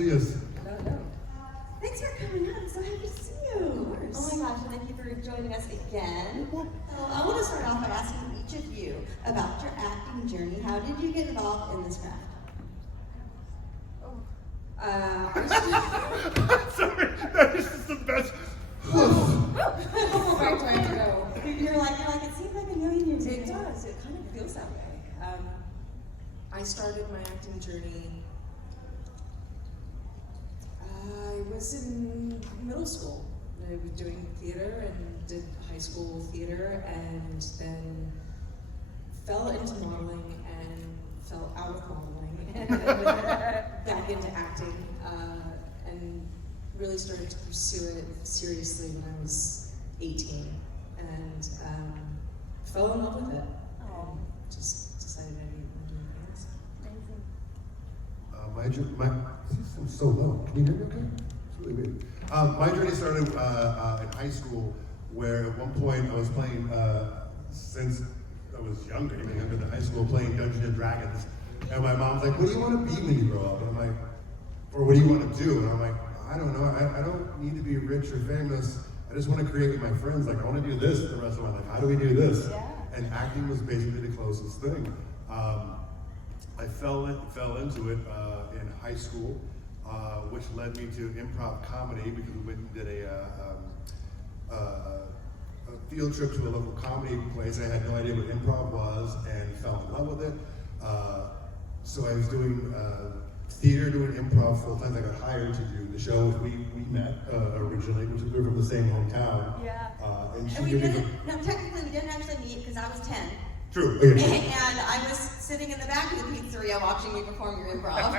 see us. No. Thanks for coming out. I'm so happy to see you. Of course. Oh my gosh, and thank you for joining us again. So I want to start off by asking each of you about your acting journey. How did you get involved in this craft? Sorry, that is just the best. Where do I have to go? You're like, it seems like a million years ago. It does. It kind of feels that way. I started my acting journey. I was in middle school. I was doing theater and did high school theater, and then fell into modeling and fell out of modeling and then back into acting, and really started to pursue it seriously when I was 18, and fell in love with it. Oh. And just decided I didn't want to do anything else. Amazing. This is so low. Can you hear me okay? It's really weird. My journey started in high school, where at one point I was playing, since I was younger, even younger than high school, playing Dungeons and Dragons. And my mom's like, what do you want to be when you grow up? And I'm like, or what do you want to do? And I'm like, I don't know. I don't need to be rich or famous. I just want to create with my friends. Like, I want to do this the rest of my life. How do we do this? Yeah. And acting was basically the closest thing. I fell into it in high school, which led me to improv comedy, because we went and did a field trip to a local comedy place. I had no idea what improv was and fell in love with it. So I was doing theater, doing improv full time. I got hired to do the show. We met originally, which we were from the same hometown. Yeah. And And we didn't, no, technically we didn't actually meet because I was 10. True. And I was sitting in the back of the pizzeria watching you perform your improv.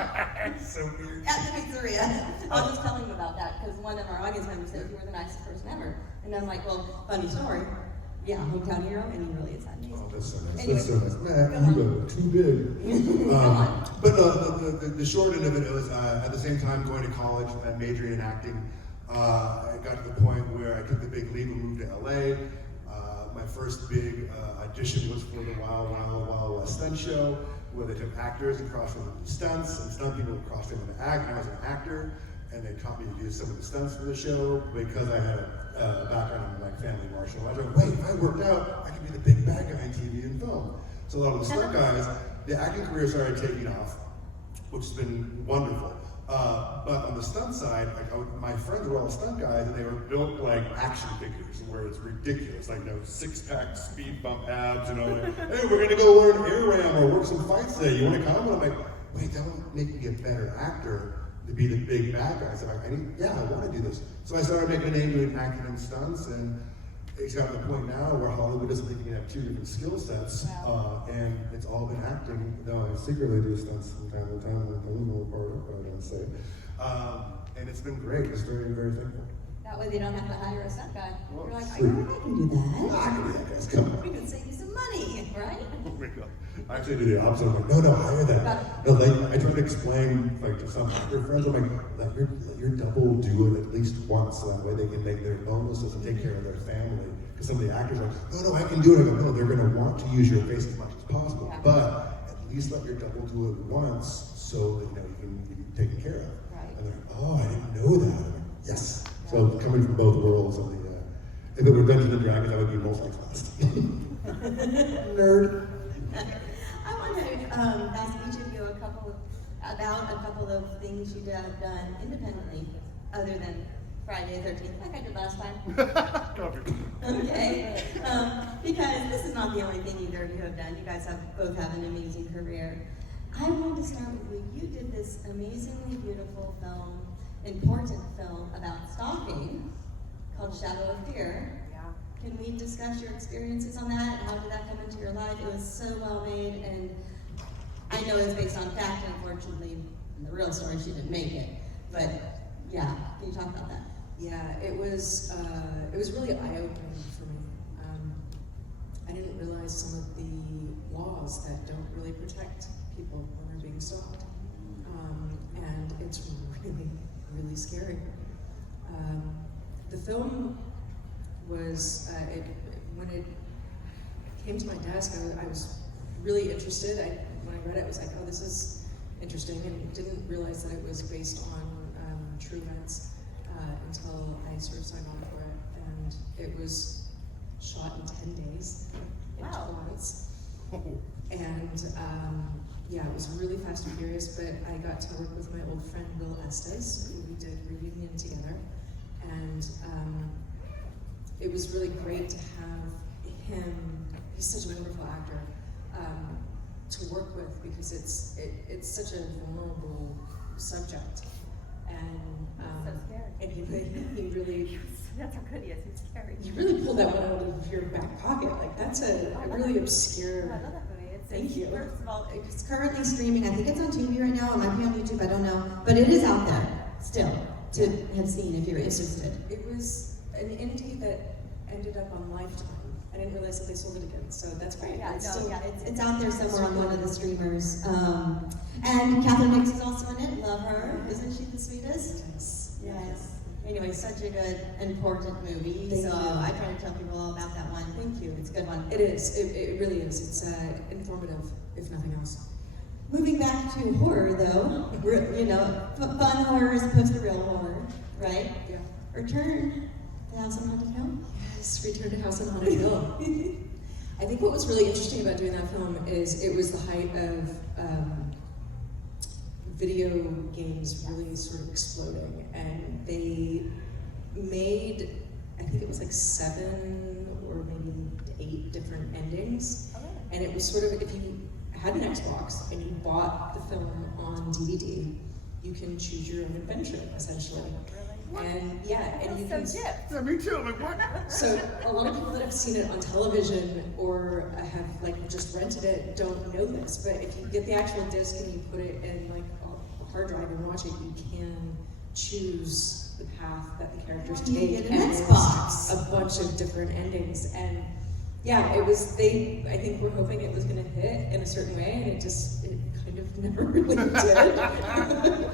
So weird. At the pizzeria. I was just telling him about that because one of our audience members said you were the nicest person ever. And I'm like, well, funny story. Yeah, hometown hero, and he really is that amazing. Oh, that's so nice. Anyway, That's so nice. Man, you go too big. But the short end of it was at the same time going to college and majoring in acting. I got to the point where I took the big leap and moved to LA. My first big audition was for the Wild West stunt show, where they took actors and crossed them into stunts, and stunt people crossed them into act. I was an actor, and they taught me to do some of the stunts for the show because I had a background in like family martial arts. I was like, wait, if I worked out, I could be the big bad guy in TV and film. So a lot of the stunt guys, the acting career started taking off, which has been wonderful. But on the stunt side, my friends were all stunt guys, and they were built like action figures, where it's ridiculous, like six-pack speed bump abs, like, hey, we're gonna go learn air ram or work some fights today. You want to come? And I'm like, wait, that would make me a better actor to be the big bad guy. So I'm like, I want to do this. So I started making a name doing acting and stunts, and it's gotten to the point now where Hollywood doesn't think you can have two different skill sets, and it's all been acting. No, I secretly do stunts from time to time. I don't know part of what I don't say. And it's been great. It's very, very thankful. That way they don't have to hire a stunt guy. Well, You're like, I sweet. know I can do that. I can do that, guys. Come on. We can save you some money, right? Oh my God. I actually do the opposite. I'm like, no, hire that. No, I try to explain like to some actor friends. I'm like, let your double do it at least once, so that way they can make their bonuses and take care of their family. Because some of the actors are like, no, I can do it. I go, no, they're going to want to use your face as much as possible, but at least let your double do it once, so that you can be taken care of. Right. And they're like, oh, I didn't know that. I'm like, yes. So coming from both worlds of the, if it were Dungeons and Dragons, I would be most exposed. Nerd. I want to ask each of you about a couple of things you have done independently, other than Friday the 13th, like I did last time. Okay, because this is not the only thing either of you have done. You guys both have an amazing career. I wanted to start with you. You did this amazingly beautiful film, important film about stalking called Shadow of Fear. Can we discuss your experiences on that? How did that come into your life? It was so well made, and I know it's based on fact, and unfortunately, in the real story, she didn't make it. But yeah, can you talk about that? Yeah, it was really eye-opening for me. I didn't realize some of the laws that don't really protect people when they're being stalked, and it's really, really scary. The film was, when it came to my desk, I was really interested. When I read it, I was like, oh, this is interesting, and didn't realize that it was based on true ends until I sort of signed on for it, and it was shot in 10 days in Wow. 2 months. And yeah, it was really fast and furious, but I got to work with my old friend Will Estes, who we did Reunion together, and it was really great to have him. He's such a wonderful actor to work with, because it's such a vulnerable subject, and So scary. and he really That's how good he is. He's scary. you really pulled that one out of your back pocket. Like, that's a really obscure. I love that movie. Thank you. First of all, It's currently streaming. I think it's on Tubi right now. It might be on YouTube. I don't know, but it is out there still to have seen if you're interested. It was an indie that ended up on Lifetime. I didn't realize that they sold it again, so that's great. Yeah, It's no, still- yeah, It's out there somewhere on one of the streamers. And Catherine Hicks is also in it. Love her. Isn't she the sweetest? Yes. Yes. Anyway, such a good, important movie. Thank so you. I try to tell people all about that one. Thank you. It's a good one. It is. It really is. It's informative, if nothing else. Moving back to horror, though, you know, fun horror as opposed to real horror, right? Yeah. Return to House on Haunted Hill. Yes, Return to House on Haunted Hill. I think what was really interesting about doing that film is it was the height of video games really sort of exploding, and they made, I think it was like 7 or maybe 8 different endings, and it was sort of, if you had an Xbox and you bought the film on DVD, you can choose your own adventure, essentially. And yeah, and you can. Yeah, me too. Like, what? So a lot of people that have seen it on television or have like just rented it don't know this, but if you get the actual disc and you put it in like a hard drive and watch it, you can choose the path that the characters You take. get an and Xbox. there's a bunch of different endings, and yeah, it was. I think we're hoping it was going to hit in a certain way, and it kind of never really did.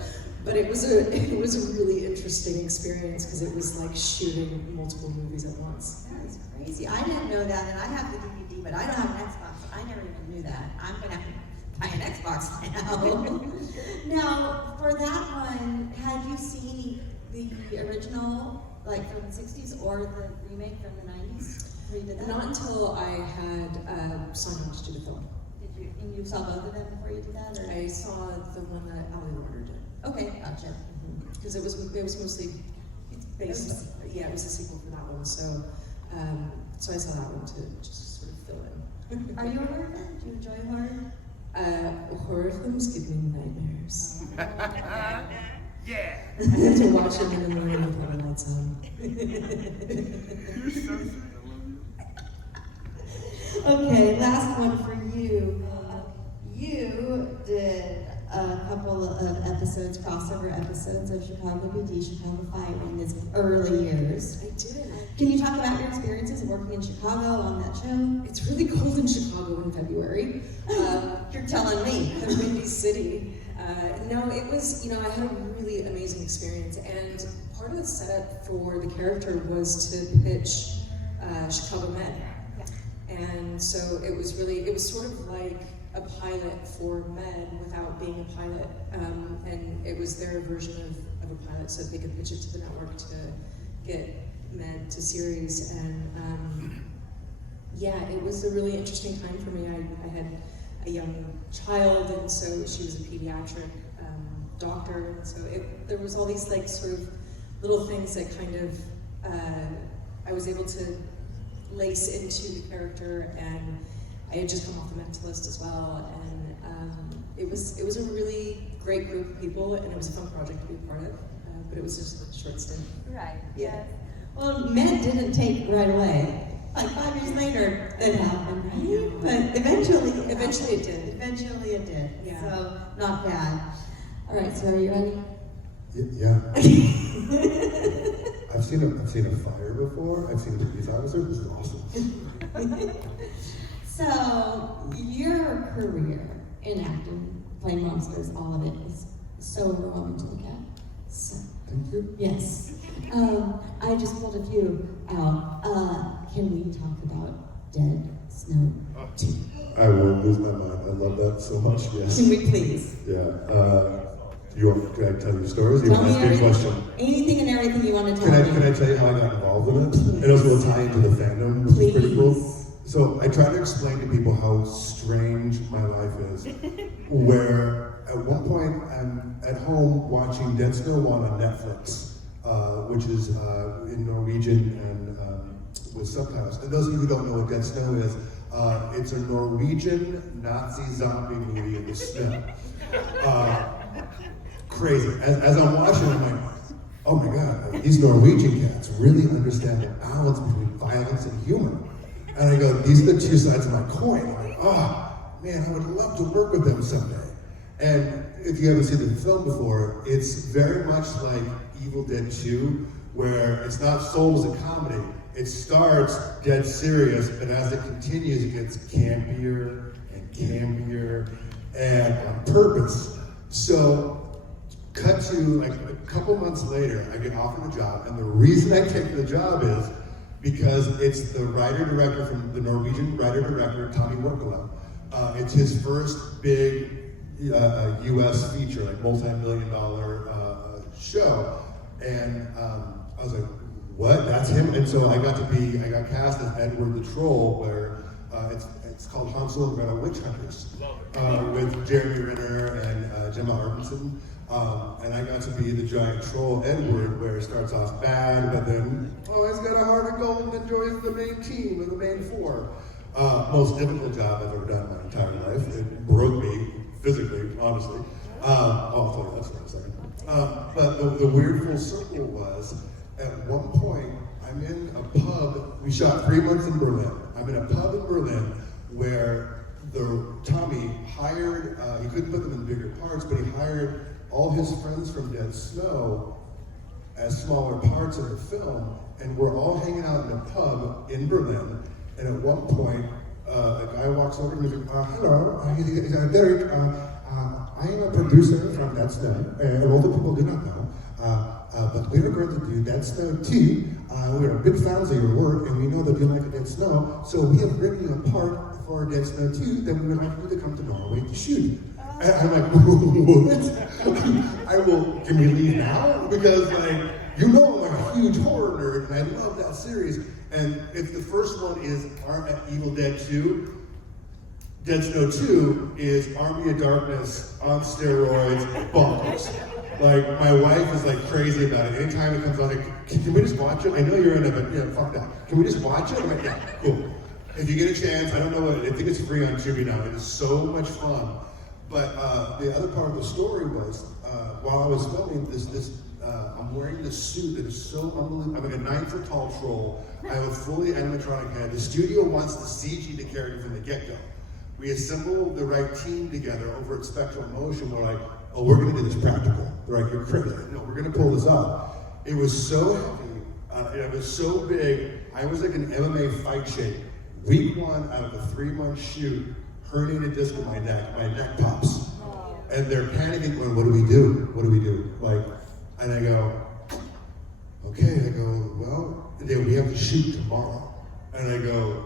But it was a really interesting experience because it was like shooting multiple movies at once. That is crazy. I didn't know that, and I have the DVD, but I don't have an Xbox. So I never even knew that. I'm gonna have to buy an Xbox now. Now, for that one, had you seen the original, like from the '60s, or the remake from the '90s? Where you did that? Not until I had signed on to do the film. Did you? And you saw both of them before you did that, or? I saw the one that Ali Warner did. Okay, gotcha. Because it was mostly based. Yeah, it was a sequel for that one. So so I saw that one to just sort of fill in. Are you a horror fan? Do you enjoy horror? Horror films give me nightmares. Yeah. I have to watch them in the morning with all the lights on. You're so sweet. I love you. Okay, last one for you. You did a couple of episodes, crossover episodes of Chicago PD, Chicago Fire in its early years. I did. Can you talk about your experiences working in Chicago on that show? It's really cold in Chicago in February. You're telling me. The Windy City. No, it was, I had a really amazing experience, and part of the setup for the character was to pitch Chicago Med. And so it was sort of like a pilot for Med without being a pilot. And it was their version of a pilot, so they could pitch it to the network to get Med to series. And yeah, it was a really interesting time for me. I had a young child, and so she was a pediatric doctor, and so there was all these like sort of little things that kind of I was able to lace into the character, and I had just come off the Mentalist as well, and it was a really great group of people, and it was a fun project to be a part of, but it was just a short stint. Right. Yeah. Well, Med didn't take right away. Like 5 years later, it happened, right? But eventually Eventually it did. Eventually it did. Yeah. So, not bad. All right, so are you ready? Yeah. I've seen a fire before. I've seen a police officer. This is awesome. So, your career in acting, playing monsters, all of it is so overwhelming to look at. So, Thank you. yes. I just pulled a few out. Can we talk about Dead Snow 2? I will lose my mind. I love that so much. Yes. Can we please? Yeah. Can I tell you stories? You Tell want me to ask me a everything, question? anything and everything you want to tell Can I tell you how I got involved in it? And also will tie into the fandom, which is pretty cool. Please. So I try to explain to people how strange my life is. Where at one point I'm at home watching Dead Snow 1 on Netflix, which is in Norwegian and with subtitles. And those of you who don't know what Dead Snow is, it's a Norwegian Nazi zombie movie in the snow. Crazy. As I'm watching, I'm like, oh my God, these Norwegian cats really understand the balance between violence and humor. And I go, these are the two sides of my coin. I'm like, oh man, I would love to work with them someday. And if you haven't seen the film before, it's very much like Evil Dead 2, where it's not sold as a comedy. It starts dead serious, but as it continues, it gets campier and campier, and on purpose. So, cut to like a couple months later, I get offered a job, and the reason I take the job is because it's the writer-director from the Norwegian writer-director, Tommy Wirkola. It's his first big U.S. feature, like multi-million-dollar show, and I was like, what? That's him? And so I got cast as Edward the Troll, where it's called Hansel and Gretel Witch Hunters, with Jeremy Renner and Gemma Arvidsson. And I got to be the giant troll Edward, where it starts off bad, but then, he's got a heart of gold and joins the main team of the main four. Most difficult job I've ever done in my entire life. It broke me physically, honestly. I'll tell you that story in a second. But the weird full circle was, at one point, I'm in a pub. We shot 3 months in Berlin. I'm in a pub in Berlin where Tommy hired, he couldn't put them in bigger parts, but he hired all his friends from Dead Snow as smaller parts of the film, and we're all hanging out in a pub in Berlin, and at one point, a guy walks over and he's like, hello, Derek, I am a producer from Dead Snow, and a lot of people do not know, but we are going to do Dead Snow 2. We are big fans of your work, and we know that you like Dead Snow, so we have written you a part for Dead Snow 2 that we would like you to come to Norway to shoot. And I'm like, what? Can we leave now? Because I'm a huge horror nerd, and I love that series. And if the first one is Evil Dead 2, Dead Snow 2 is Army of Darkness on steroids, bonkers. Like, my wife is like crazy about it. Anytime it comes on, like, can we just watch it? I know you're in it, but yeah, fuck that. Can we just watch it? I'm like, yeah, cool. If you get a chance, I don't know I think it's free on Tubi now. It is so much fun. But the other part of the story was, while I was filming I'm wearing this suit that is so unbelievable. I'm like a 9-foot tall troll. I have a fully animatronic head. The studio wants to CG the character from the get-go. We assembled the right team together over at Spectral Motion. We're like, oh, we're gonna do this practical. They're like, you're crazy. No, we're gonna pull this off. It was so heavy, and it was so big. I was like an MMA fight shape. Week 1 out of a 3-month shoot, herniated disc in my neck pops. And they're panicking, going, what do we do? What do we do? Like, and I go, okay, well, we have to shoot tomorrow. And I go,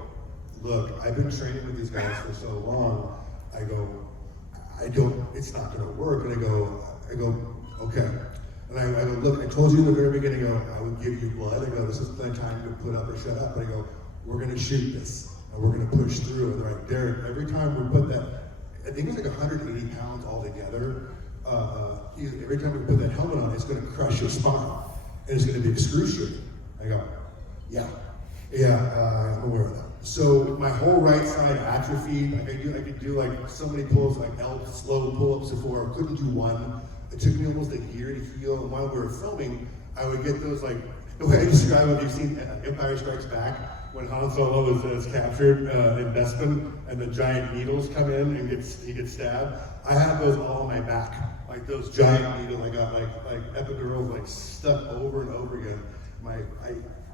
look, I've been training with these guys for so long. I go, it's not gonna work. And I go, okay. And I go, look, I told you in the very beginning, I would give you blood. I go, this is the time to put up or shut up. And I go, we're gonna shoot this, and we're gonna push through. And they're like, Derek, every time we put that, I think it's like 180 pounds altogether. Every time we put that helmet on, it's gonna crush your spine, and it's gonna be excruciating. I go, yeah, I'm aware of that. So my whole right side atrophied. Like I could do like so many pulls, like slow pull-ups before. I couldn't do one. It took me almost a year to heal. And while we were filming, I would get those like, the way I describe it, if you've seen Empire Strikes Back, when Han Solo is captured in Bespin, and the giant needles come in and he gets stabbed. I have those all on my back, like those giant needles. I got like epidurals like stuck over and over again.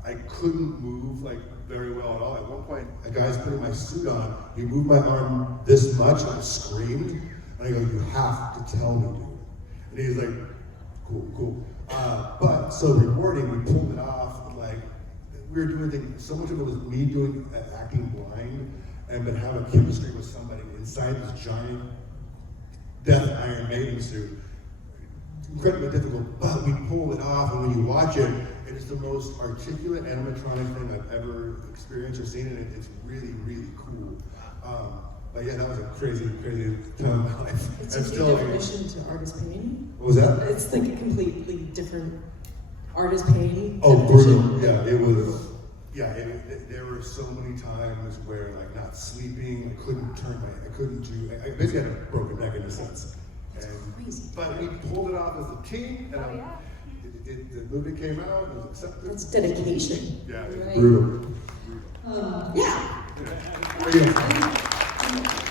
I couldn't move like very well at all. At one point, a guy's putting my suit on. He moved my arm this much, and I screamed. And I go, "You have to tell me, dude." And he's like, "Cool." But so rewarding. We pulled it off. Like we were doing things. So much of it was me doing acting blind, and then having chemistry with somebody inside this giant Death Iron Maiden suit. incredibly difficult, but we pulled it off, and when you watch it, it is the most articulate animatronic thing I've ever experienced or seen, and it's really, really cool. But yeah, that was a crazy, crazy time in my life. It's And a still, complete definition to artist pain. what was that? It's like a completely different artist pain. Oh, definition. brutal. Yeah, it was. Yeah, there were so many times where, like, not sleeping, I couldn't do. I basically had a broken neck in a sense. That's crazy. But we pulled it off as a team, and the movie came out, and it was accepted. That's dedication. Yeah, it was Right. brutal. Yeah.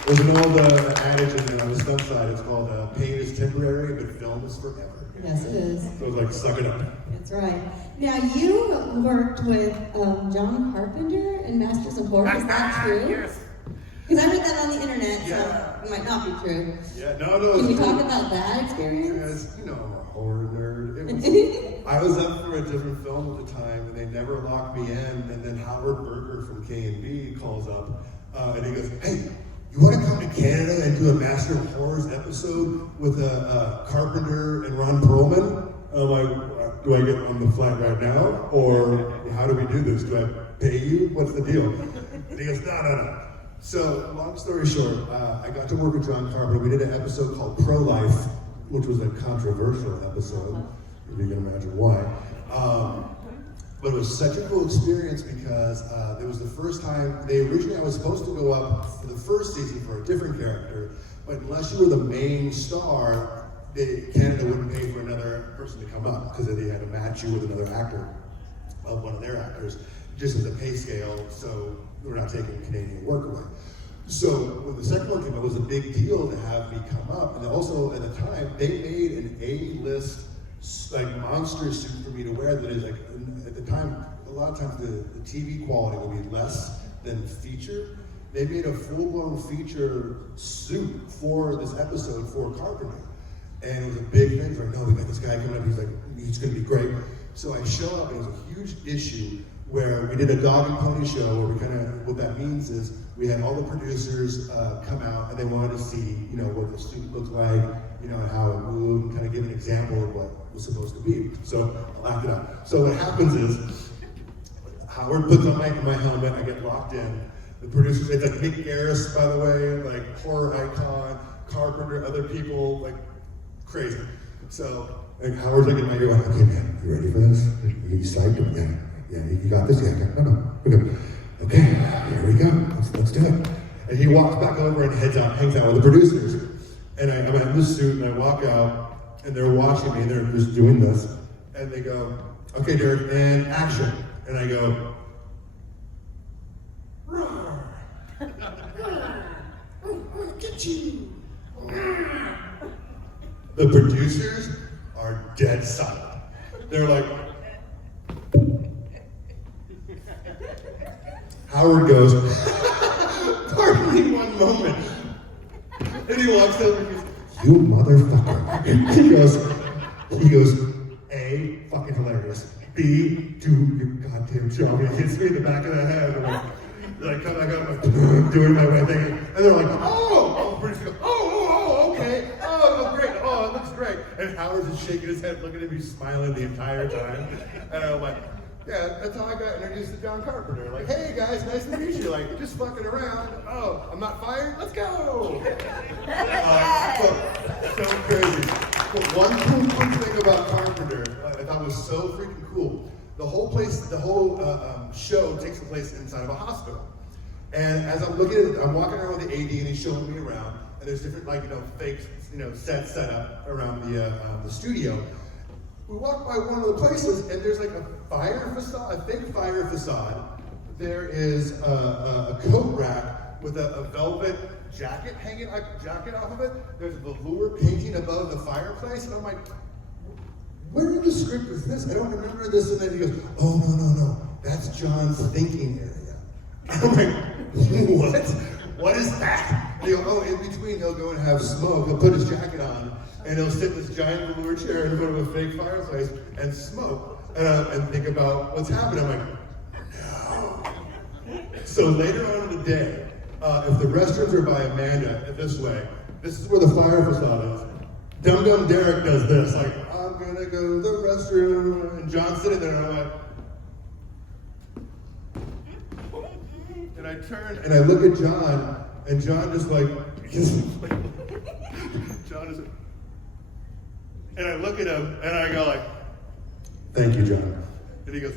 There's an old adage on the stunt side. It's called "Pain is temporary, but film is forever." Yes, it is. So it's like suck it up. That's right. Now, you worked with John Carpenter in Masters of Horror. Is that true? Yes. Because I read that on the internet, so Yeah. it might not be true. Yeah, no. Can you it's talk cool. about that experience? As you know, I'm a horror nerd. It was, I was up for a different film at the time, and they never locked me in. And then Howard Berger from K&B calls up, and he goes, "Hey, you want to come to Canada and do a Master of Horrors episode with Carpenter and Ron Perlman?" I'm like, "Do I get on the flight right now, or how do we do this? Do I pay you? What's the deal?" And he goes, "No. So, long story short, I got to work with John Carpenter. We did an episode called Pro-Life, which was a controversial episode, if you can imagine why. But it was such a cool experience because it was the first time, I was supposed to go up for the first season for a different character, but unless you were the main star, Canada wouldn't pay for another person to come up because they had to match you with another actor, one of their actors, just as a pay scale, so we're not taking Canadian work away. So when the second one came out, it was a big deal to have me come up, and also at the time, they made an A-list like monster suit for me to wear that is like, at the time, a lot of times the TV quality would be less than feature. They made a full-blown feature suit for this episode for Carpenter. And it was a big thing. Like, no, we got this guy coming up, he's gonna be great. So I show up, and it was a huge issue where we did a dog and pony show where what that means is we had all the producers come out and they wanted to see, what the suit looked like, and how it moved, and kind of give an example of what it was supposed to be. So I'll act it out. So what happens is, Howard puts on my helmet, I get locked in. The producers, it's like Mick Garris, by the way, like horror icon, Carpenter, other people, like crazy. So Howard's like in my ear, like, "Okay, man, you ready for this? You psyched? Yeah, you got this? Yeah, no. Okay, here we go. Let's do it." And he walks back over and hangs out with the producers. And I'm in this suit, and I walk out, and they're watching me, and they're just doing this. And they go, "Okay, Derek, and action." And I go, "Roar. I'm gonna get you." The producers are dead silent. They're like, Howard goes, "Pardon me one moment." And he walks over and goes, "You motherfucker." He goes, A, fucking hilarious. B, do your goddamn job. And he hits me in the back of the head. And I come back up, I'm doing my way thing. And they're like, "Oh, pretty good. Oh, okay. Oh, it looks great. Oh, it looks great." And Howard's just shaking his head, looking at me, smiling the entire time. And I'm like, yeah, that's how I got introduced to John Carpenter. Like, "Hey guys, nice to meet you. Like, just fucking around. Oh, I'm not fired? Let's go." So crazy. But one cool thing about Carpenter, I thought was so freaking cool. The whole show takes place inside of a hospital. And as I'm looking at it, I'm walking around with the AD and he's showing me around. And there's different, fake, sets set up around the studio. We walk by one of the places, and there's like a fake fire facade. There is a coat rack with a velvet jacket hanging, off of it. There's a velour painting above the fireplace, and I'm like, "Where in the script is this? I don't remember this." And then he goes, "Oh, no, that's John's thinking area." I'm like, "What? What is that?" And he goes, "Oh, in between, he'll go and have smoke. He'll put his jacket on, and he'll sit in this giant velour chair in front of a fake fireplace and smoke and think about what's happening." I'm like, "No." So later on in the day, if the restrooms are by Amanda, this way, this is where the fire facade is. Dum Dum Derek does this, like, I'm gonna go to the restroom, and John's sitting there, and I'm like, and I turn and I look at John, and John just like, John is, and I look at him, and I go like, thank you, John. And he goes,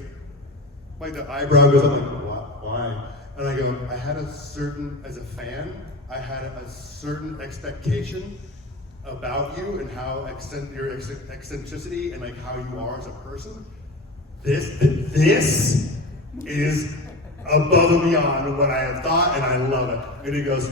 like the eyebrow goes up, like, what? Why? And I go, I had a certain, as a fan, I had a certain expectation about you and how your eccentricity and like how you are as a person. This is above and beyond what I have thought, and I love it. And he goes,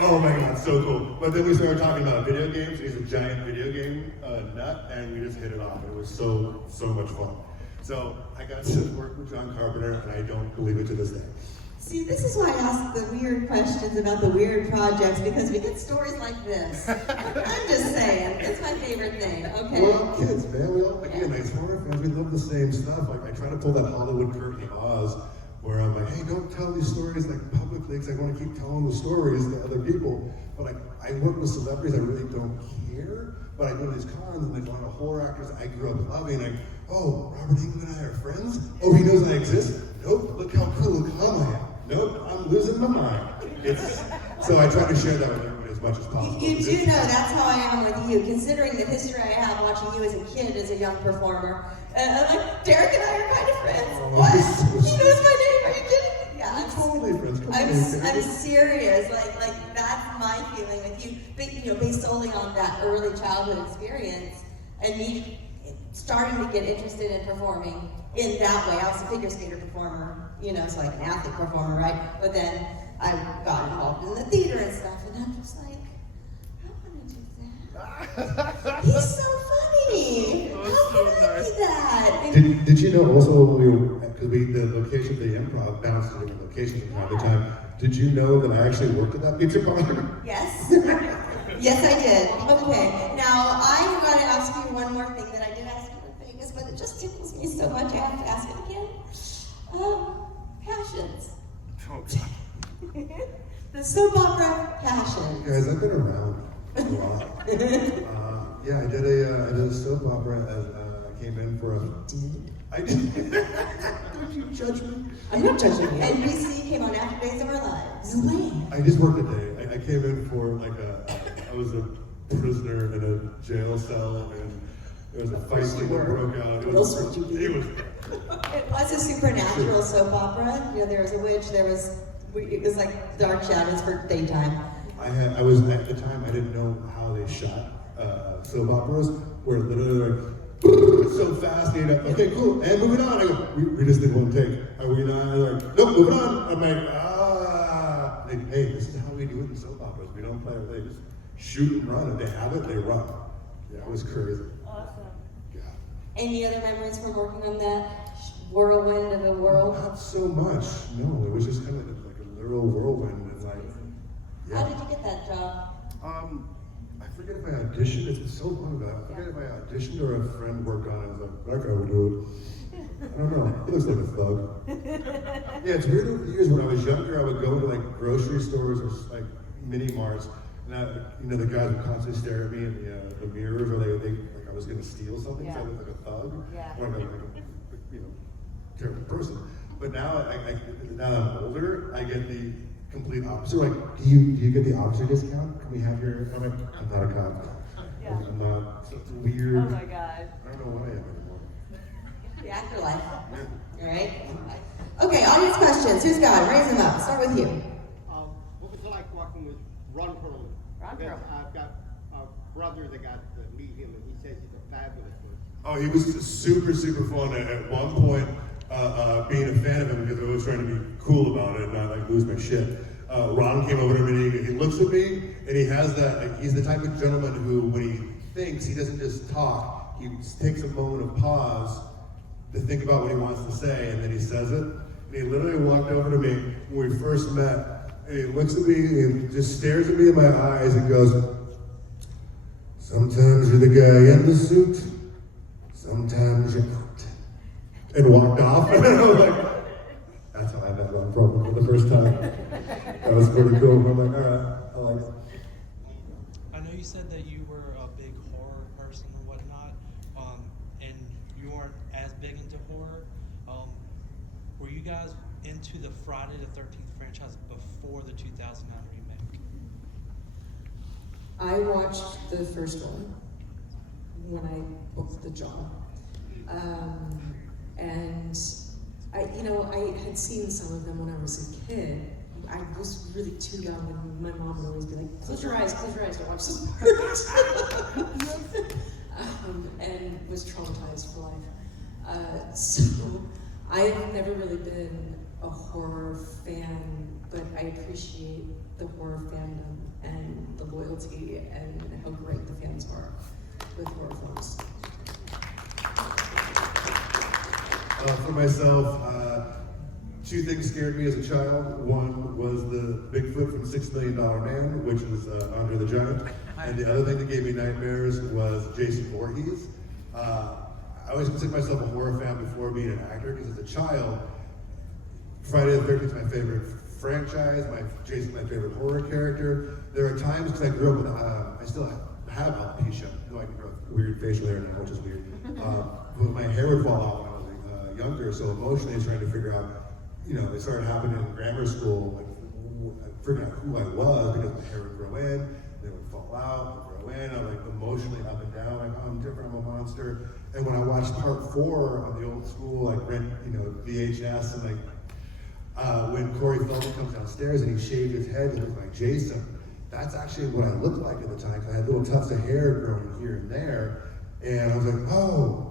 oh my God, so cool. But then we started talking about video games. He's a giant video game nut, and we just hit it off. It was so much fun. So I got to work with John Carpenter, and I don't believe it to this day. See, this is why I ask the weird questions about the weird projects, because we get stories like this. I'm just saying, it's my favorite thing. Okay. We're all kids, man. We all, again, as horror fans, we love the same stuff. Like, I try to pull that Hollywood curtain of Oz, where I'm like, hey, don't tell these stories like publicly, because I want to keep telling the stories to other people. But like, I work with celebrities, I really don't care. But I go to these cons, and there's a lot of horror actors I grew up loving. Like, oh, Robert Englund and I are friends? Oh, he knows I exist? Nope, look how cool and calm I am. Nope, I'm losing my mind. So I try to share that with everybody as much as possible. You do know that's how I am with you, considering the history I have watching you as a kid, as a young performer. I'm like, Derek and I are kind of friends. Oh, What? so He knows my name, are you kidding me? Yeah, We're totally friends. I'm serious. Like that's my feeling with you. But based solely on that early childhood experience, and me starting to get interested in performing in that way. I was a figure skater performer, so like an athlete performer, right? But then I got involved in the theater and stuff, and I'm just like, I want to do that. He's so funny. How can I be that? And Did you know also when we were, because the location of the improv bounced to different locations from time to time, did you know that I actually worked at that pizza parlor? Yes. Yes, I did. Okay. Now, I'm going to ask you one more thing that I did ask you in Vegas, but it just tickles me so much I have to ask it again. Passions. Oh, God. The soap opera Passion. Guys, I've been around a lot. Yeah, I did a soap opera as I came in for a. I did. Don't you judge me? I'm not judging you. NBC came on after Days of Our Lives. No way. I just worked a day. I came in for like I was a prisoner in a jail cell, and there was a fight that broke out. It was. It was a supernatural soap opera. There was a witch. It was like dark shadows for daytime. I was at the time. I didn't know how they shot soap operas, where literally like so fast. And okay, cool, and moving on. I go, we just did one take. Are we not? They're like, nope, moving on. I'm like, Like, hey, this is how we do it in soap operas. We don't play. They just shoot and run. If they have it, they run. Yeah, it was crazy. Awesome. Yeah. Any other memories from working on that whirlwind of a world? Not so much. No, it was just kind of like a literal whirlwind, and like, yeah. How did you get that job? I forget if I auditioned. It's so long ago. I forget if I auditioned or a friend worked on it. I was like, that guy would do it. I don't know. He looks like a thug. Yeah, it's weird over the years. When I was younger, I would go to like grocery stores or like mini marts, and the guys would constantly stare at me in the mirrors, or they like I was going to steal something. So I looked like a thug. Yeah. Or like a terrible person. But now, now that I'm older, I get the complete opposite. Like, do you get the officer discount? Can we have your? I'm not a cop. Yeah. I'm not. It's weird. Oh my God. I don't know what I am anymore. The afterlife. All right. Okay, audience questions. Who's got it? Raise them up. Start with you. What was it like working with Ron Perlman? Ron Perlman. I've got a brother that got to meet him, and he says he's a fabulous person. Oh, he was super fun. At one point, being a fan of him because I was trying to be cool about it and not like lose my shit. Ron came over to me and he looks at me and he has that, like, he's the type of gentleman who, when he thinks, he doesn't just talk. He takes a moment of pause to think about what he wants to say, and then he says it. And he literally walked over to me when we first met, and he looks at me and just stares at me in my eyes and goes, "Sometimes you're the guy in the suit, sometimes you're not." And walked off. And I was like, that's how I met Ron Perlman for the first time. That was pretty cool. I'm were you guys into the Friday the 13th franchise before the 2009 remake? I watched the first one when I booked the job. And I had seen some of them when I was a kid. I was really too young, and my mom would always be like, close your eyes, don't watch this part. And was traumatized for life. So I have never really been a horror fan, but I appreciate the horror fandom and the loyalty and how great the fans are with horror films. For myself, two things scared me as a child. One was the Bigfoot from $6 Million Man, which was Andre the Giant. And the other thing that gave me nightmares was Jason Voorhees. I always considered myself a horror fan before being an actor, because as a child, Friday the 13th is my favorite franchise, Jason's my favorite horror character. There are times, because I grew up with, I still have alopecia, though I can grow weird facial hair now, which is weird. But my hair would fall out when I was younger, so emotionally I was trying to figure out, it started happening in grammar school, figuring out who I was, because my hair would grow in, then it would fall out, would grow in, I'm like emotionally up and down, like, oh, I'm different, I'm a monster. And when I watched part 4 on the old school, like rent, VHS, and when Corey Feldman comes downstairs and he shaved his head to look like Jason, that's actually what I looked like at the time, because I had little tufts of hair growing here and there, and I was like, oh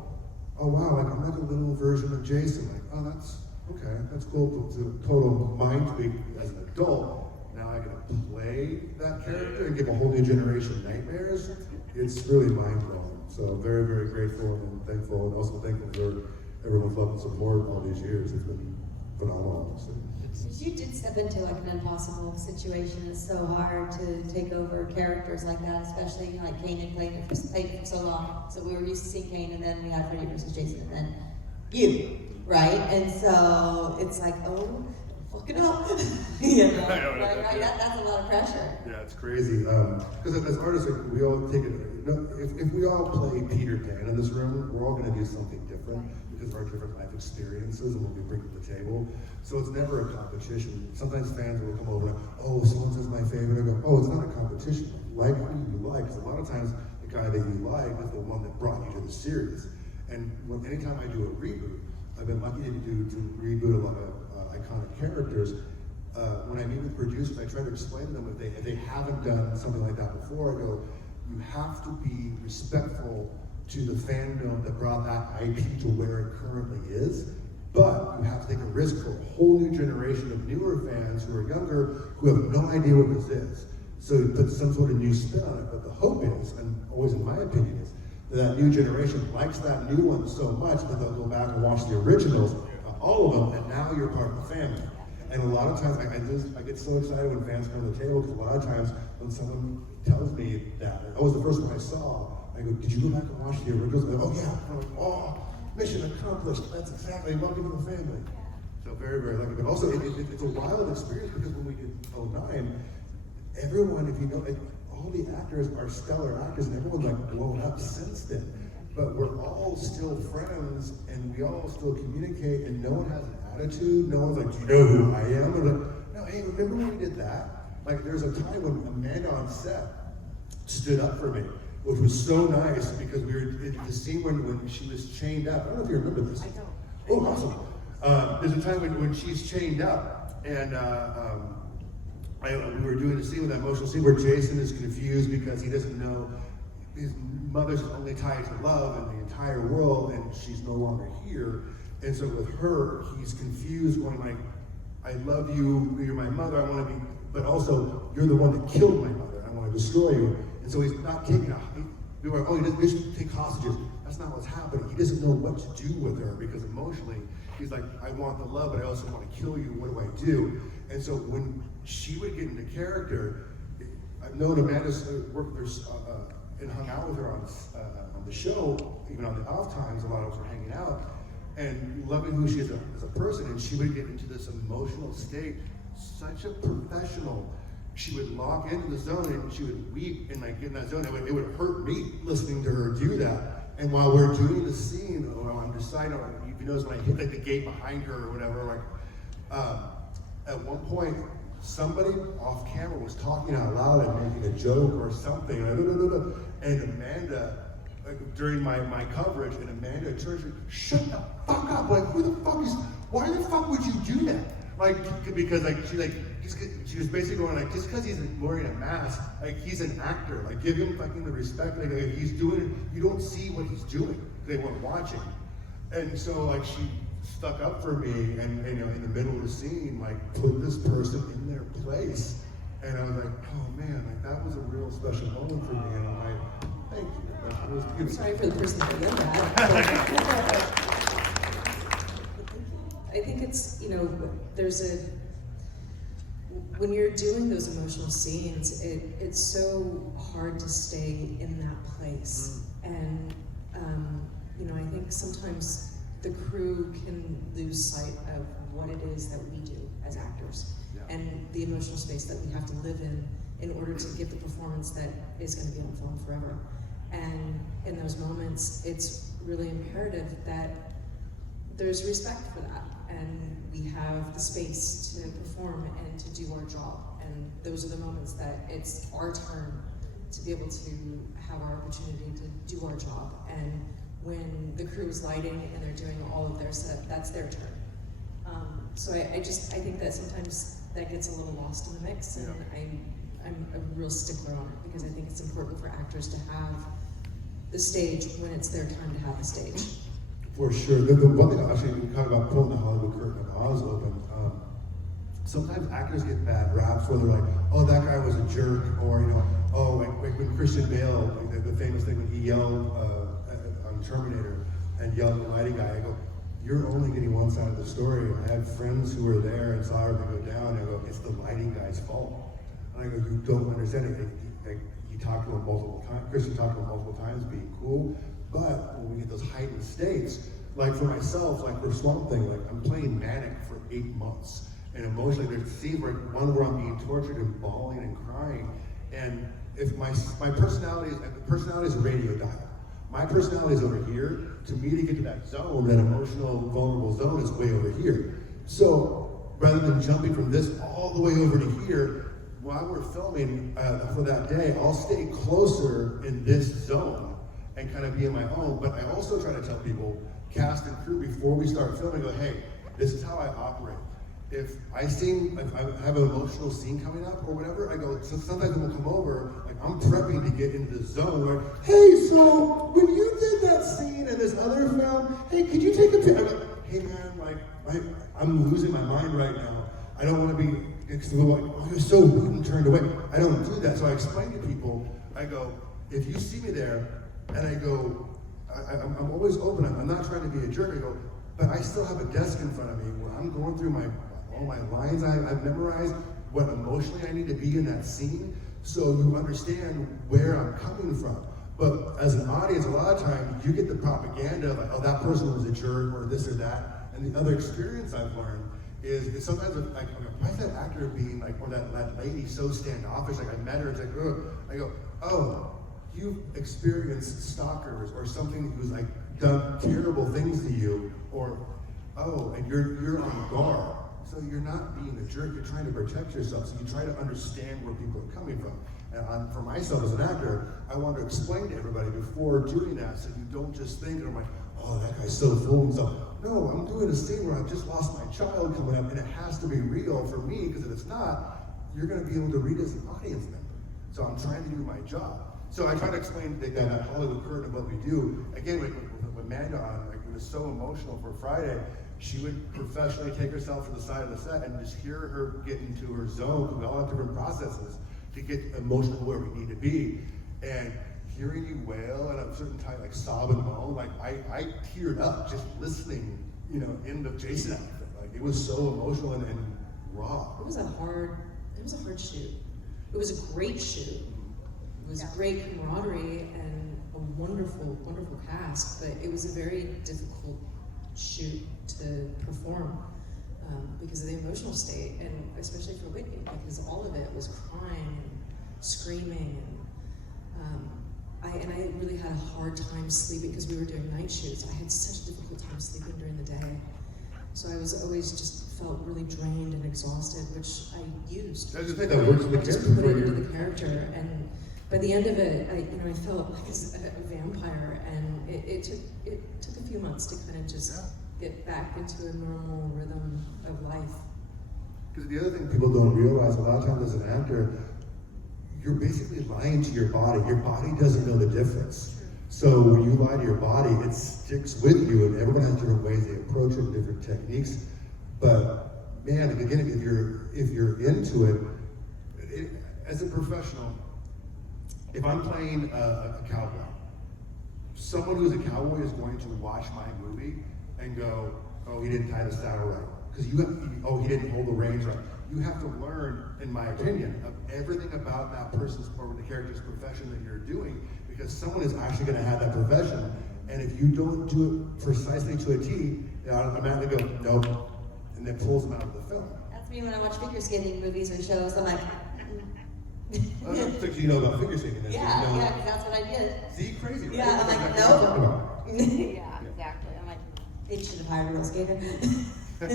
wow, like I'm like a little version of Jason, like, oh, that's okay, that's cool. It's a total mind tweak as an adult. Now I get to play that character and give a whole new generation nightmares. It's really mind blowing. So very, very grateful and thankful, and also thankful for everyone's love and support all these years. It's been phenomenal. So. You did step into like an impossible situation. It's so hard to take over characters like that, especially like Kane played it for so long. So we were used to seeing Kane, and then we had Freddy versus Jason, and then you, right? And so it's like, oh, fuck it up. Right? That's a lot of pressure. Yeah, it's crazy. Because as artists, like, we all take it. If we all play Peter Pan in this room, we're all going to do something different because of our different life experiences and what we bring to the table. So it's never a competition. Sometimes fans will come over and, oh, someone says my favorite. I go, oh, it's not a competition. Like who you like. Because a lot of times the guy that you like is the one that brought you to the series. And anytime I do a reboot, I've been lucky to reboot a lot of iconic characters. When I meet with producers, I try to explain to them if they haven't done something like that before, I go, you have to be respectful to the fandom that brought that IP to where it currently is, but you have to take a risk for a whole new generation of newer fans who are younger, who have no idea what this is. So you put some sort of new spin on it, but the hope is, and always in my opinion is, that new generation likes that new one so much that they'll go back and watch the originals, all of them, and now you're part of the family. And a lot of times, I get so excited when fans come to the table, because a lot of times when someone tells me that, that was the first one I saw, I go, did you go back and watch the originals? And they're like, oh yeah. I'm like, oh, mission accomplished. That's exactly, welcome to the family. So very, very lucky. But also, it's a wild experience, because when we did 09, everyone, if you know, all the actors are stellar actors, and everyone's like blown up since then. But we're all still friends, and we all still communicate, and no one has an attitude. No one's like, do you know who I am? And like, no, hey, remember when we did that? Like, there's a time when Amanda on set stood up for me, which was so nice, because we were in the scene when she was chained up. I don't know if you remember this. I don't. Oh, awesome. There's a time when she's chained up, and we were doing a scene with that emotional scene where Jason is confused because he doesn't know his mother's only tied to love in the entire world, and she's no longer here. And so with her, he's confused, going like, I love you, you're my mother, I want to be, but also, you're the one that killed my mother, I want to destroy you. And so he's not taking we were, oh, he doesn't take hostages. That's not what's happening. He doesn't know what to do with her, because emotionally, he's like, I want the love, but I also want to kill you, what do I do? And so when she would get into character, I've known Amanda's worked with her, and hung out with her on the show, even on the off times, a lot of us were hanging out, and loving who she is as a person, and she would get into this emotional state, such a professional. She would lock into the zone, and she would weep and like get in that zone. It would hurt me listening to her do that. And while we're doing the scene, or I'm just side note, if you notice when I hit like the gate behind her or whatever, like, at one point, somebody off camera was talking out loud and making a joke or something, and Amanda, like, during my coverage, and Amanda turns to me, shut the fuck up, like, why the fuck would you do that? Like, because like, she was basically going like, just because he's wearing a mask, like, he's an actor, like, give him fucking the respect, like, if he's doing it, you don't see what he's doing, they weren't watching. And so, like, she stuck up for me, and you know, in the middle of the scene, like, put this person in their place, and I was like, oh man, like, that was a real special moment for me, and I'm like, thank you. Like, it was I'm beautiful. sorry for the person that yelled at. I think it's, you know, when you're doing those emotional scenes, it's so hard to stay in that place. And, you know, I think sometimes the crew can lose sight of what it is that we do as actors, and the emotional space that we have to live in order to give the performance that is going to be on film forever. And in those moments, it's really imperative that there's respect for that, and we have the space to perform and to do our job. And those are the moments that it's our turn to be able to have our opportunity to do our job. And when the crew is lighting and they're doing all of their setup, that's their turn. So I think that sometimes that gets a little lost in the mix, and I'm a real stickler on it, because I think it's important for actors to have the stage when it's their time to have the stage. For sure. The one thing, actually, we talk about pulling the Hollywood curtain of Oz open. Sometimes actors get bad raps where they're like, oh, that guy was a jerk, or, you know, oh, like when Christian Bale, like the famous thing when he yelled on Terminator and yelled at the lighting guy, I go, you're only getting one side of the story. I had friends who were there and saw everything go down, and I go, it's the lighting guy's fault. And I go, you don't understand it. He talked to him multiple times, Christian talked to him multiple times, being cool, but when we get those heightened states, like for myself, like for Swamp Thing, like I'm playing manic for 8 months. And emotionally, there's scenes where I'm being tortured and bawling and crying. And if my personality is a radio dial. My personality is over here. To me, to get to that zone, that emotional, vulnerable zone, is way over here. So rather than jumping from this all the way over to here, while we're filming for that day, I'll stay closer in this zone and kind of be in my own. But I also try to tell people, cast and crew, before we start filming, go, hey, this is how I operate. If I have an emotional scene coming up or whatever, I go, so sometimes we'll come over, like I'm prepping to get into the zone where, hey, so when you did that scene in this other film, hey, could you take a picture? I'm like, hey man, like, I'm losing my mind right now. I don't want to be, like, oh, you're so rude and turned away. I don't do that. So I explain to people, I go, if you see me there, and I go, I'm always open. I'm not trying to be a jerk. I go, but I still have a desk in front of me where I'm going through all my lines I've memorized, what emotionally I need to be in that scene, so you understand where I'm coming from. But as an audience, a lot of times you get the propaganda of like, oh, that person was a jerk or this or that. And the other experience I've learned is sometimes like, why is that actor being like, or that lady so standoffish? Like I met her, it's like, ugh. I go, oh, you've experienced stalkers or something who's like done terrible things to you, or oh, and you're on guard. So you're not being a jerk, you're trying to protect yourself, so you try to understand where people are coming from. And for myself as an actor, I want to explain to everybody before doing that, so you don't just think, I'm like, oh, that guy's so full of himself. No, I'm doing a scene where I've just lost my child coming up, and it has to be real for me, because if it's not, you're going to be able to read as an audience member. So I'm trying to do my job. So I try to explain that Hollywood curtain of what we do. Again, with Amanda on, like, it was so emotional for Friday. She would professionally take herself to the side of the set and just hear her get into her zone. We all have different processes to get emotional where we need to be. And hearing you wail at a certain time, like sob and moan, like I teared up just listening, you know, in the Jason outfit. Like it was so emotional and raw. It was a hard shoot. It was a great shoot. It was great camaraderie and a wonderful, wonderful cast, but it was a very difficult shoot to perform because of the emotional state, and especially for Whitney, because all of it was crying and screaming, and I really had a hard time sleeping because we were doing night shoots. I had such a difficult time So I was always just felt really drained and exhausted, which I used. I just think that works with the I just character put it for into you. the character, and by the end of it, I felt like a vampire, and it took a few months to kind of just get back into a normal rhythm of life. Because the other thing people don't realize, a lot of times as an actor, you're basically lying to your body. Your body doesn't know the difference. So when you lie to your body, it sticks with you, and everyone has different ways they approach it, different techniques. But man, again, if you're into it, as a professional, if I'm playing a cowboy, someone who's a cowboy is going to watch my movie and go, "Oh, he didn't tie the saddle right," because he didn't hold the reins right. You have to learn, in my opinion, of everything about that person's or the character's profession that you're doing, because someone is actually going to have that profession. And if you don't do it precisely to a T, they automatically go, "Nope," and then pulls them out of the film. That's me when I watch figure skating movies or shows. I'm like, So you know about figure skating, then, so you know. yeah, 'cause that's what I did. See, crazy, right? Yeah, I'm That's like, exactly what I'm talking about. yeah, exactly. I'm like, they should have hired a real skater. that's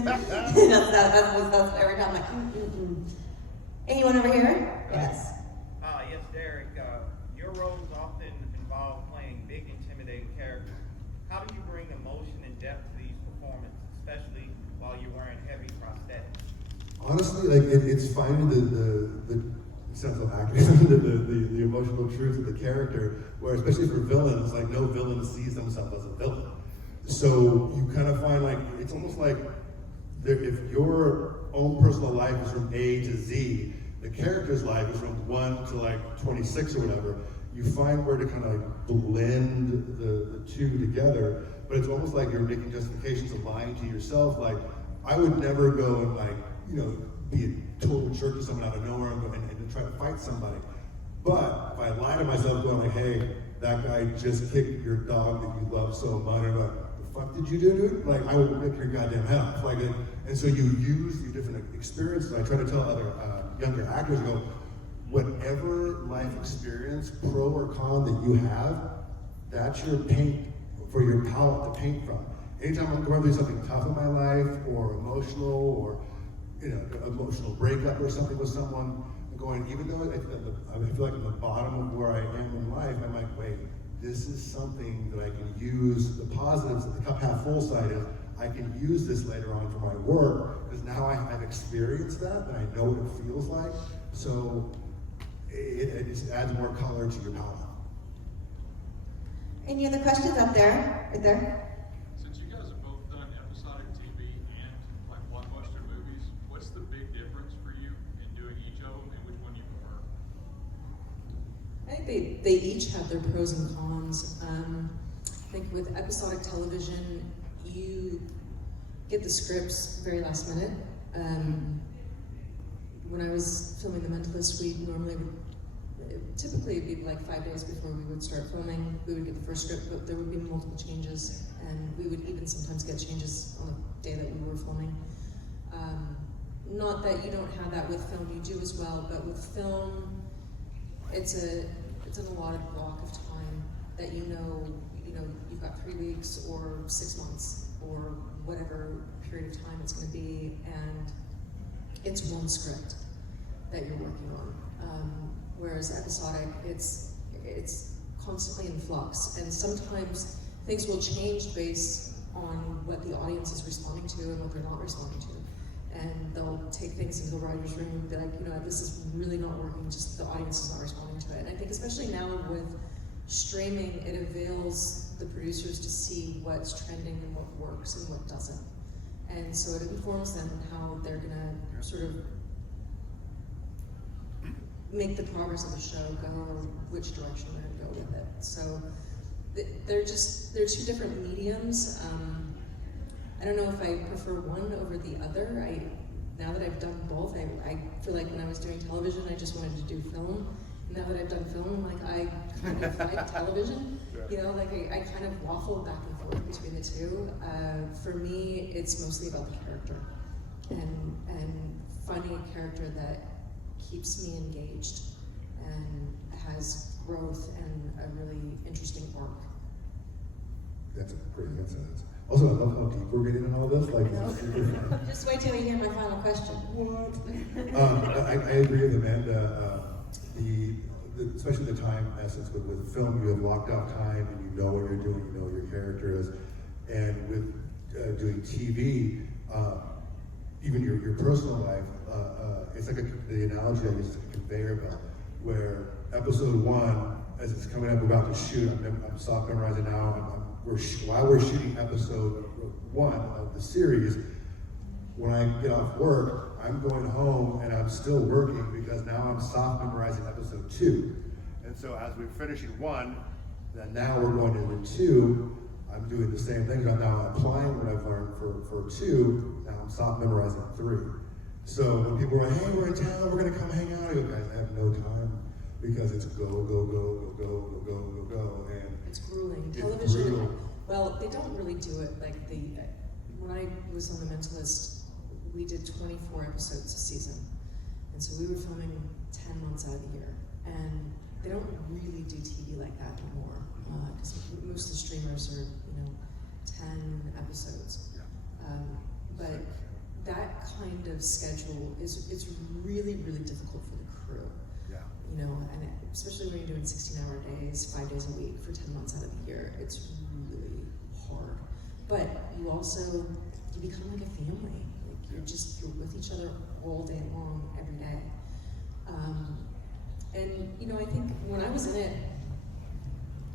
every time I'm like, Anyone over here? Yes. Yes, Derek. Your roles often involve playing big, intimidating characters. How do you bring emotion and depth to these performances, especially while you're wearing heavy prosthetics? Honestly, like it's finding the sense of acting, the emotional truth of the character. Where especially for villains, like no villain sees themselves as a villain. So you kind of find like it's almost like if your own personal life is from A to Z, the character's life is from 1 to like 26 or whatever. You find where to kind of like blend the two together, but it's almost like you're making justifications of lying to yourself. Like I would never go and like be a total jerk to someone out of nowhere and try to fight somebody. But if I lie to myself, going like, "Hey, that guy just kicked your dog that you love so much," I'm like, "The fuck did you do, dude?" Like I will rip your goddamn head off. Like, and so you use your different experiences. I try to tell other younger actors, go, whatever life experience, pro or con that you have, that's your paint for your palette to paint from. Anytime I'm going through something tough in my life, or emotional, or emotional breakup or something with someone, I'm going, even though I feel like I'm at the bottom of where I am in life, I'm like, wait, this is something that I can use, the positives, the cup half full side is, I can use this later on for my work, because now I've experienced that, and I know what it feels like, so it just adds more color to your palette. Any other questions up there? Right there? Since you guys have both done episodic TV and like blockbuster movies, what's the big difference for you in doing each of them, and which one you prefer? I think they each have their pros and cons. I think with episodic television, you get the scripts very last minute. When I was filming The Mentalist, we normally typically it'd be like 5 days before we would start filming. We would get the first script, but there would be multiple changes, and we would even sometimes get changes on the day that we were filming. Not that you don't have that with film, you do as well, but with film, it's an allotted block of time that you've got 3 weeks or 6 months or whatever period of time it's going to be, and it's one script that you're working on. Whereas episodic, it's constantly in flux, and sometimes things will change based on what the audience is responding to and what they're not responding to. And they'll take things into the writer's room and be like, this is really not working, just the audience is not responding to it. And I think especially now with streaming, it avails the producers to see what's trending and what works and what doesn't. And so it informs them how they're gonna sort of make the progress of the show go, or which direction they're gonna go with it. So they're two different mediums. I don't know if I prefer one over the other. Now that I've done both, I feel like when I was doing television, I just wanted to do film. Now that I've done film, I'm like, I kind of like television. I kind of waffle back and forth between the two. For me, it's mostly about the character and finding a character that keeps me engaged and has growth and a really interesting arc. That's a great answer. Also, I love how deep we're getting in all this. Like, it's super fun. Just wait till you hear my final question. I agree with Amanda. Especially the time essence with film, you have locked off time and you know what you're doing, you know what your character is. And with doing TV, even your personal life, it's like the analogy I use is a conveyor belt, where episode 1, as it's coming up, we're about to shoot. I'm soft memorizing now. While we're shooting episode 1 of the series, when I get off work, I'm going home and I'm still working because now I'm soft memorizing episode 2. And so as we're finishing 1, then now we're going into 2. I'm doing the same thing. I'm now applying what I've learned for 2. Now I'm soft memorizing 3. So when people are like, hey, we're in town, we're gonna come hang out, I go, guys, I have no time because it's go, go, go, go, go, go, go, go, go. And It's grueling. It's Television, brutal. well, they don't really do it like when I was on The Mentalist, we did 24 episodes a season. And so we were filming 10 months out of the year. And they don't really do TV like that anymore. Because most of the streamers are, 10 episodes. But that kind of schedule it's really, really difficult for the crew. yeah. And especially when you're doing 16-hour days, 5 days a week for 10 months out of the year, it's really hard. But you become like a family. You're with each other all day long, every day. And I think when I was in it,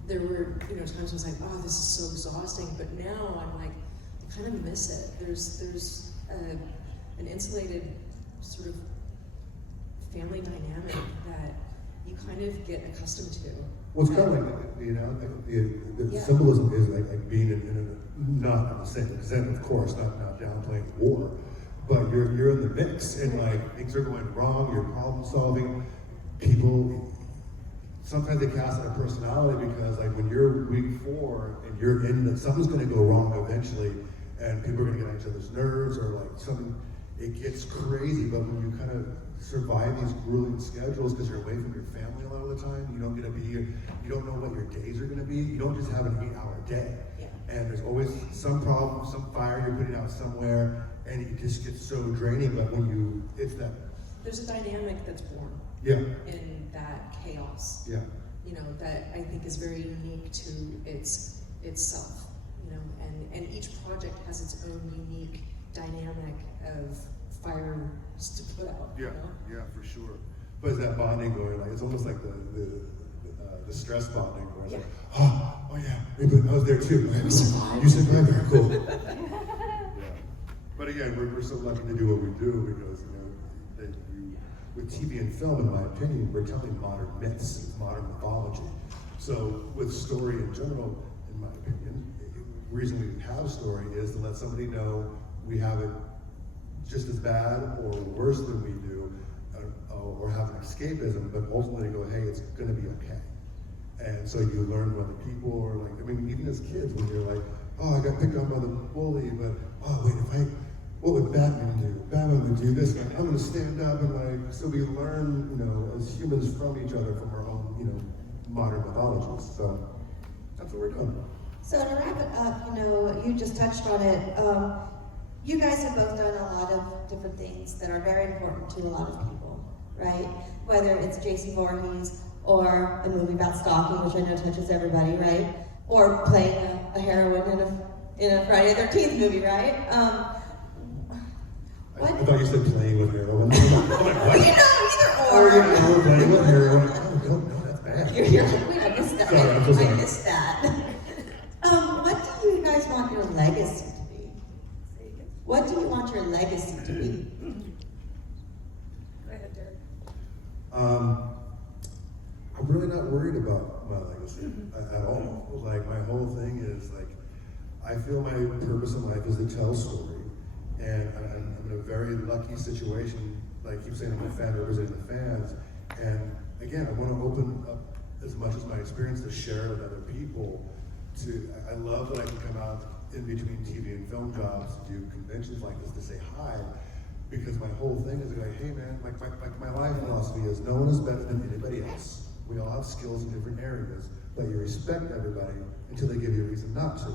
there were times I was like, oh, this is so exhausting. But now I'm like, I kind of miss it. There's an insulated sort of family dynamic that you kind of get accustomed to. Well, it's kind of like, the Yeah. symbolism is like being in not in the same extent, of course, not downplaying war, but you're in the mix and like things are going wrong, you're problem solving. People, sometimes they cast out a personality because like when you're week 4 and you're something's gonna go wrong eventually and people are gonna get on each other's nerves or like something, it gets crazy, but when you kind of survive these grueling schedules because you're away from your family a lot of the time, you don't get to be here, you don't know what your days are gonna be, you don't just have an 8-hour day. Yeah. And there's always some problem, some fire you're putting out somewhere, and it just gets so draining, but when There's a dynamic that's born yeah, in that chaos. yeah. That I think is very unique to itself. And each project has its own unique dynamic of fires to put out. Yeah, yeah, for sure. But it's that bonding going, like it's almost like the stress bonding where it's like, oh yeah, I was there too. We survived. You survived, very cool. Yeah. But again, we're so lucky to do what we do because with TV and film, in my opinion, we're telling modern myths, modern mythology. So with story in general, in my opinion, the reason we have a story is to let somebody know we have it just as bad or worse than we do, or have an escapism, but ultimately go, hey, it's gonna be okay. And so you learn from other people, or like, even as kids, when you're like, oh, I got picked on by the bully, but oh wait, what would Batman do? Batman would do this, like, I'm gonna stand up and like, so we learn, as humans from each other, from our own, modern mythologies. So that's what we're doing. So to wrap it up, you just touched on it. You guys have both done a lot of different things that are very important to a lot of people, right? Whether it's J.C. Voorhees or a movie about stalking, which I know touches everybody, right? Or playing a heroine in a Friday the 13th movie, right? I thought you said playing with heroin. I'm like, what? Either Oh, or. yeah, we're playing with heroin. Oh, no, that's bad. You're like, wait, I missed that. Sorry, I'm so sorry. I missed that. What do you guys want your legacy to be? What do you want your legacy to be? Go ahead, Derek. I'm really not worried about my legacy at all. Like, my whole thing is like, I feel my purpose in life is to tell story. And I'm in a very lucky situation, like I keep saying, I'm a fan representing the fans. And again, I want to open up as much as my experience to share with other people. I love that I can come out in between TV and film jobs to do conventions like this to say hi, because my whole thing is like, hey man, my life philosophy is no one is better than anybody else. We all have skills in different areas, but you respect everybody until they give you a reason not to.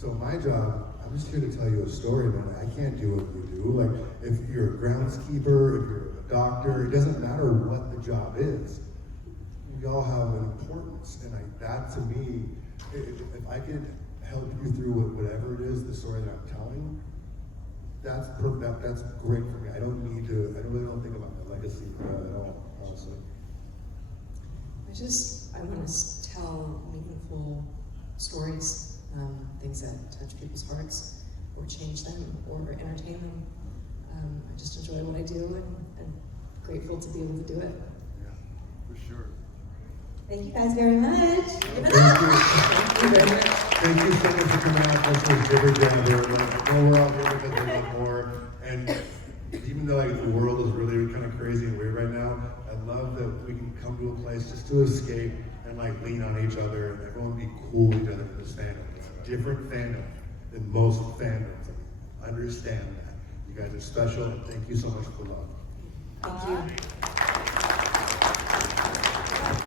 So my job, I'm just here to tell you a story, man. I can't do what you do. Like, if you're a groundskeeper, if you're a doctor, it doesn't matter what the job is. We all have an importance, and that to me, if I could help you through whatever it is, the story that I'm telling, that's great for me. I really don't think about my legacy at all, honestly. I want to tell meaningful stories, things that touch people's hearts, or change them, or entertain them. I just enjoy what I do, and grateful to be able to do it. Yeah, for sure. Thank you guys very much. Give it Thank up. you. Thank you so much for coming out. This was bigger together. We're out here because we want more. And even though like, the world is really kind of crazy and weird right now, I love that we can come to a place just to escape and like lean on each other and everyone be cool with each other in this fandom. It's a different fandom than most fandoms. Understand that. You guys are special, and thank you so much for the love. Thank you.